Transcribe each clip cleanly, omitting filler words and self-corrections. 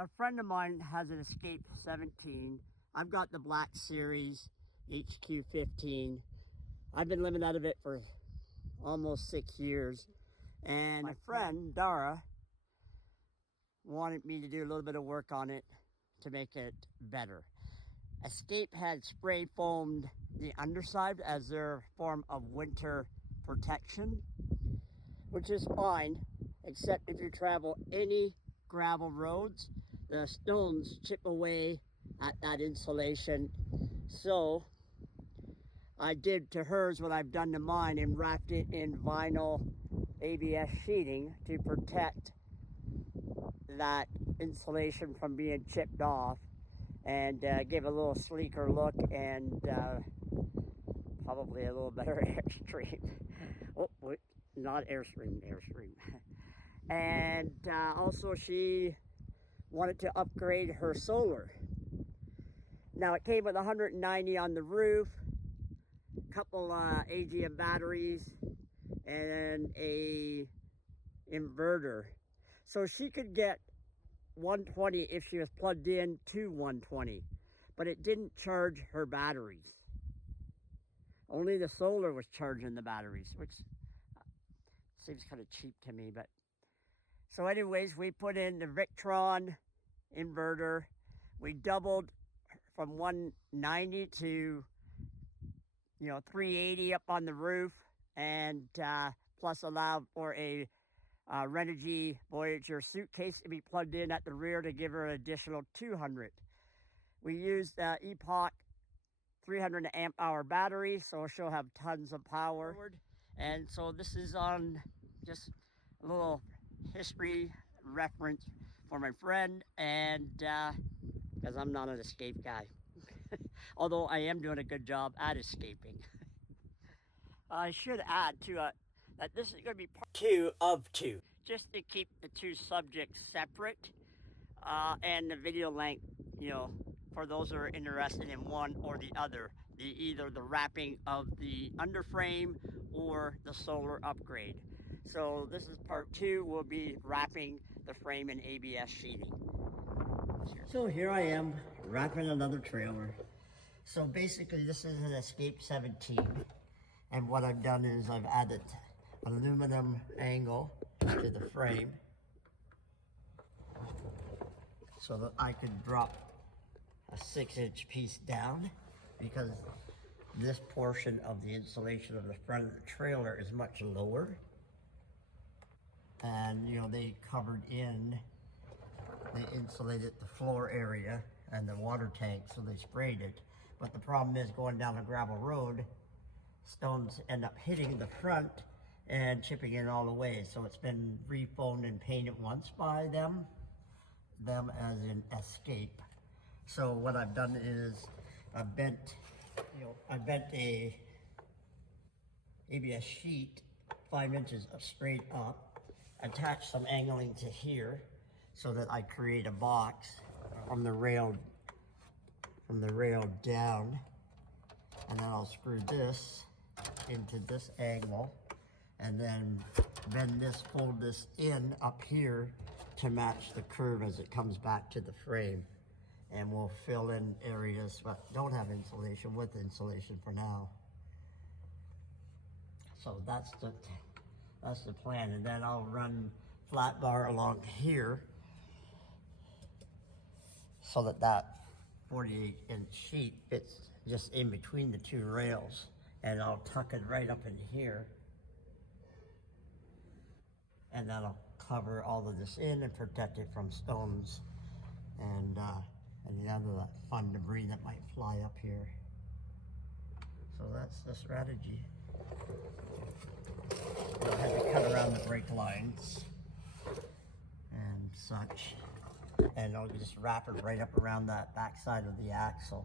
A friend of mine has an Escape 17. I've got the Black Series HQ15. I've been living out of it for almost 6 years. And my friend, Dara, wanted me to do a little bit of work on it to make it better. Escape had spray foamed the underside as their form of winter protection, which is fine, except if you travel any gravel roads, the stones chip away at that insulation. So I did to hers what I've done to mine and wrapped it in vinyl ABS sheeting to protect that insulation from being chipped off and give a little sleeker look and probably a little better airstream. Oh, wait, not airstream. And also she wanted to upgrade her solar. Now it came with 190 on the roof, a couple AGM batteries, and a inverter. So she could get 120 if she was plugged in to 120, but it didn't charge her batteries. Only the solar was charging the batteries, which seems kind of cheap to me. But so anyways, we put in the Victron inverter. We doubled from 190 to 380 up on the roof, and plus allowed for a Renogy Voyager suitcase to be plugged in at the rear to give her an additional 200. We used Epoch 300 amp hour battery, so she'll have tons of power. And so this is on just a little history reference for my friend, and because I'm not an Escape guy, although I am doing a good job at escaping. I should add to that this is going to be part 2 of 2, just to keep the two subjects separate, and the video length, for those who are interested in one or the other, either the wrapping of the underframe or the solar upgrade. So this is part 2. We'll be wrapping the frame in ABS sheeting. So here I am wrapping another trailer. So basically this is an Escape 17, and what I've done is I've added aluminum angle to the frame so that I could drop a 6-inch piece down, because this portion of the insulation of the front of the trailer is much lower. And they insulated the floor area and the water tank, so they sprayed it. But the problem is, going down a gravel road, stones end up hitting the front and chipping it all away. So it's been refoamed and painted once by them as in Escape. So what I've done is I bent a ABS sheet 5 inches straight up, attached some angling to here so that I create a box from the rail down, and then I'll screw this into this angle and then bend this, fold this in up here to match the curve as it comes back to the frame. And we'll fill in areas that don't have insulation with insulation for now. So that's the plan. And then I'll run flat bar along here so that 48-inch sheet fits just in between the two rails. And I'll tuck it right up in here. And that'll cover all of this in and protect it from stones and the other fun debris that might fly up here. So that's the strategy. I'll have to cut around the brake lines and such, and I'll just wrap it right up around that back side of the axle.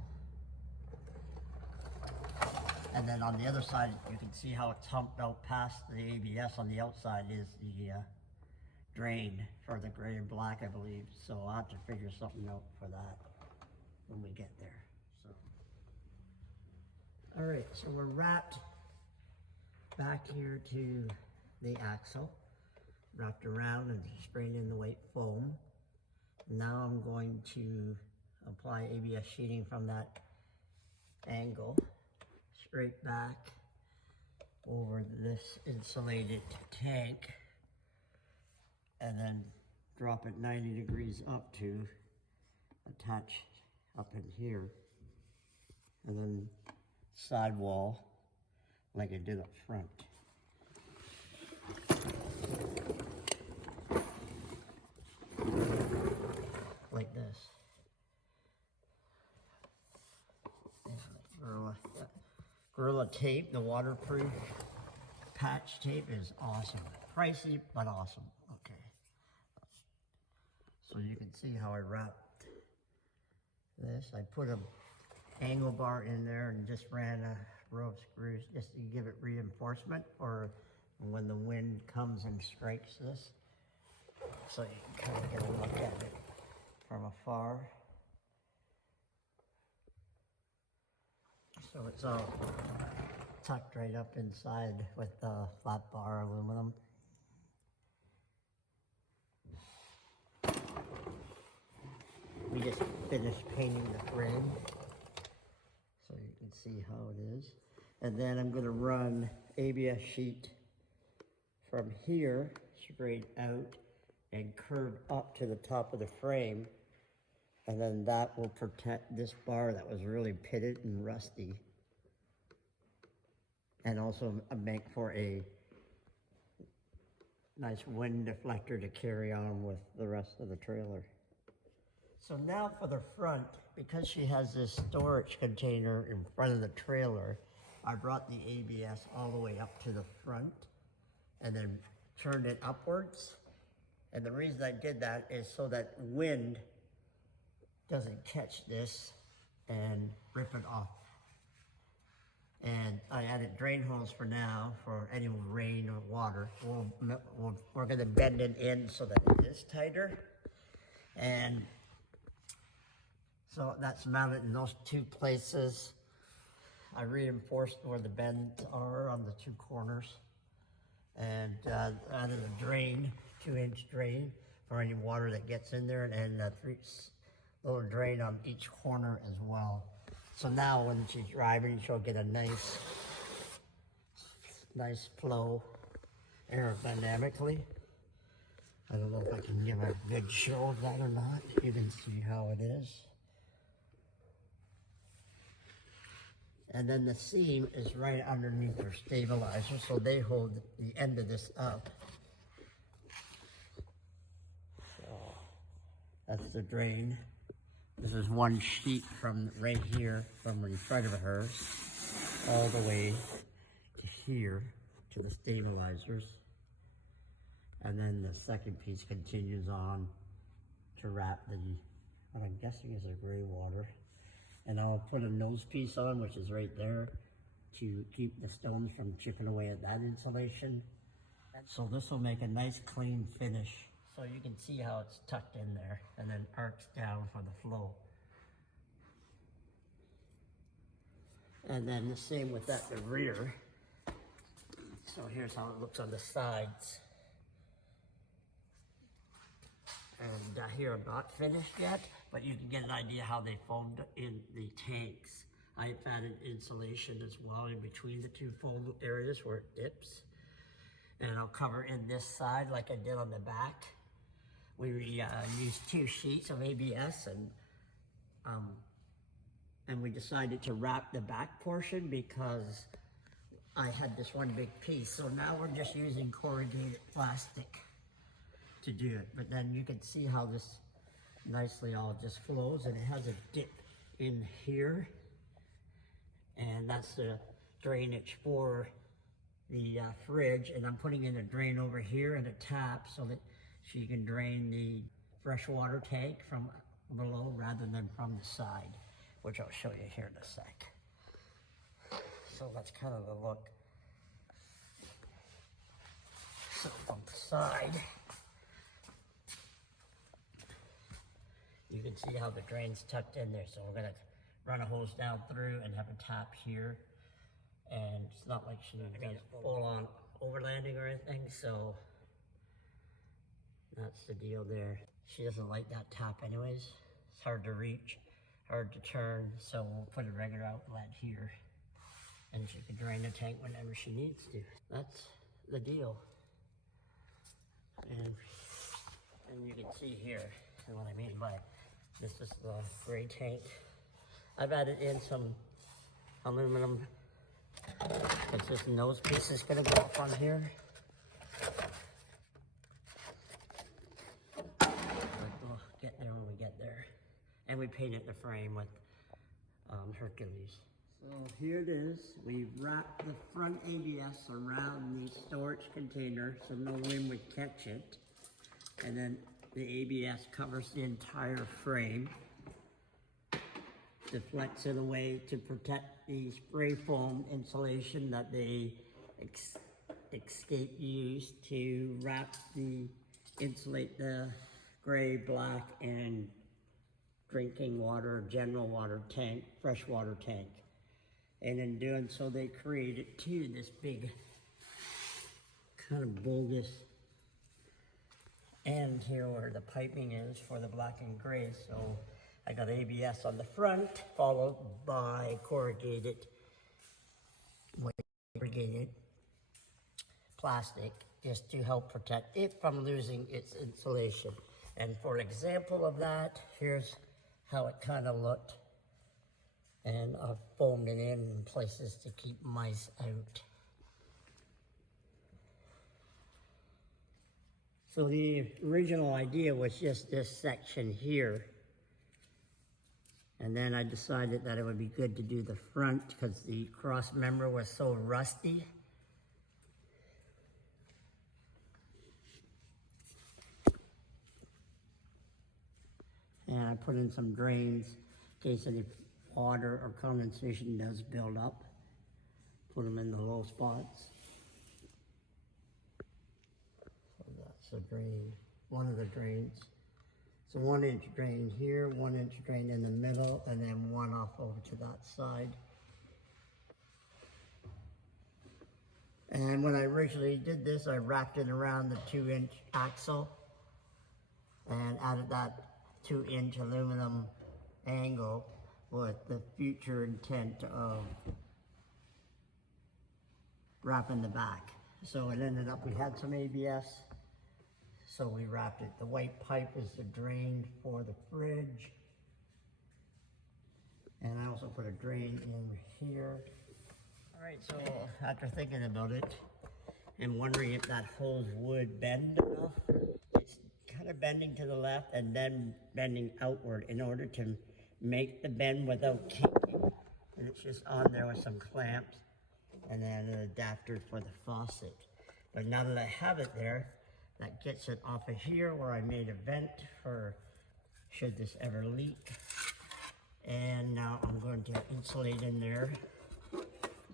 And then on the other side, you can see how it's humped out past the ABS. On the outside is the drain for the gray and black, I believe. So I'll have to figure something out for that when we get there. So, all right, so we're wrapped back here to the axle, wrapped around and sprayed in the white foam. Now I'm going to apply ABS sheeting from that angle straight back over this insulated tank, and then drop it 90 degrees up to attach up in here, and then sidewall like I did up front. Like this. Gorilla tape, the waterproof patch tape is awesome. Pricey, but awesome. Okay. So you can see how I wrapped this. I put an angle bar in there and just ran a row of screws just to give it reinforcement for when the wind comes and strikes this. So you can kind of get a look at it from afar. So it's all tucked right up inside with the flat bar aluminum. We just finished painting the frame, so you can see how it is. And then I'm going to run ABS sheet from here straight out and curve up to the top of the frame. And then that will protect this bar that was really pitted and rusty. And also make for a nice wind deflector to carry on with the rest of the trailer. So now for the front, because she has this storage container in front of the trailer, I brought the ABS all the way up to the front and then turned it upwards. And the reason I did that is so that wind doesn't catch this and rip it off. And I added drain holes for now for any rain or water. We're going to bend it in so that it is tighter. And so that's mounted in those two places. I reinforced where the bends are on the two corners, and added a drain, 2-inch drain for any water that gets in there, and a little drain on each corner as well. So now when she's driving, she'll get a nice flow aerodynamically. I don't know if I can give a good show of that or not. You can see how it is. And then the seam is right underneath her stabilizer, so they hold the end of this up. So that's the drain. This is one sheet from right here, from in front of her, all the way to here, to the stabilizers. And then the second piece continues on to wrap what I'm guessing is a gray water. And I'll put a nose piece on, which is right there, to keep the stones from chipping away at that insulation. So this will make a nice clean finish. So you can see how it's tucked in there and then arcs down for the flow. And then the same with that, the rear. So here's how it looks on the sides. And here I'm not finished yet, but you can get an idea how they foamed in the tanks. I've added insulation as well in between the two fold areas where it dips. And I'll cover in this side like I did on the back. We used 2 sheets of ABS, and we decided to wrap the back portion because I had this one big piece. So now we're just using corrugated plastic to do it. But then you can see how this nicely all just flows, and it has a dip in here. And that's the drainage for the fridge. And I'm putting in a drain over here and a tap so that she can drain the freshwater tank from below rather than from the side, which I'll show you here in a sec. So that's kind of the look. So from the side, you can see how the drain's tucked in there. So we're gonna run a hose down through and have a tap here. And it's not like she's gonna full on overlanding or anything, so that's the deal there. She doesn't like that tap anyways. It's hard to reach, hard to turn, so we'll put a regular outlet here. And she can drain the tank whenever she needs to. That's the deal. And you can see here what I mean by this is the gray tank. I've added in some aluminum. It's this nose piece is gonna go up on here. But we'll get there when we get there. And we painted the frame with Hercules. So here it is. We wrapped the front ABS around the storage container so no wind would catch it. And then the ABS covers the entire frame. Deflects it away to protect the spray foam insulation that the ECASPE used to insulate the gray, black, and drinking water, general water tank, freshwater tank. And in doing so, they created too this big kind of bogus end here where the piping is for the black and gray. So I got ABS on the front, followed by corrugated plastic, just to help protect it from losing its insulation. And for an example of that, here's how it kind of looked. And I've foamed it in places to keep mice out. So the original idea was just this section here. And then I decided that it would be good to do the front because the cross member was so rusty. And I put in some drains in case any water or condensation does build up. Put them in the low spots. So that's a drain, one of the drains. It's a 1-inch drain here, 1-inch drain in the middle, and then one off over to that side. And when I originally did this, I wrapped it around the 2-inch axle and added that 2-inch aluminum angle with the future intent of wrapping the back. So it ended up, we had some ABS, so we wrapped it. The white pipe is the drain for the fridge. And I also put a drain in here. All right, so after thinking about it and wondering if that hose would bend enough, it's kind of bending to the left and then bending outward in order to make the bend without kinking. And it's just on there with some clamps and then an adapter for the faucet. But now that I have it there, that gets it off of here where I made a vent for should this ever leak. And now I'm going to insulate in there.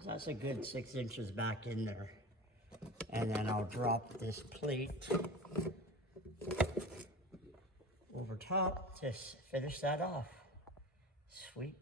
That's a good 6 inches back in there. And then I'll drop this plate over top to finish that off. Sweet.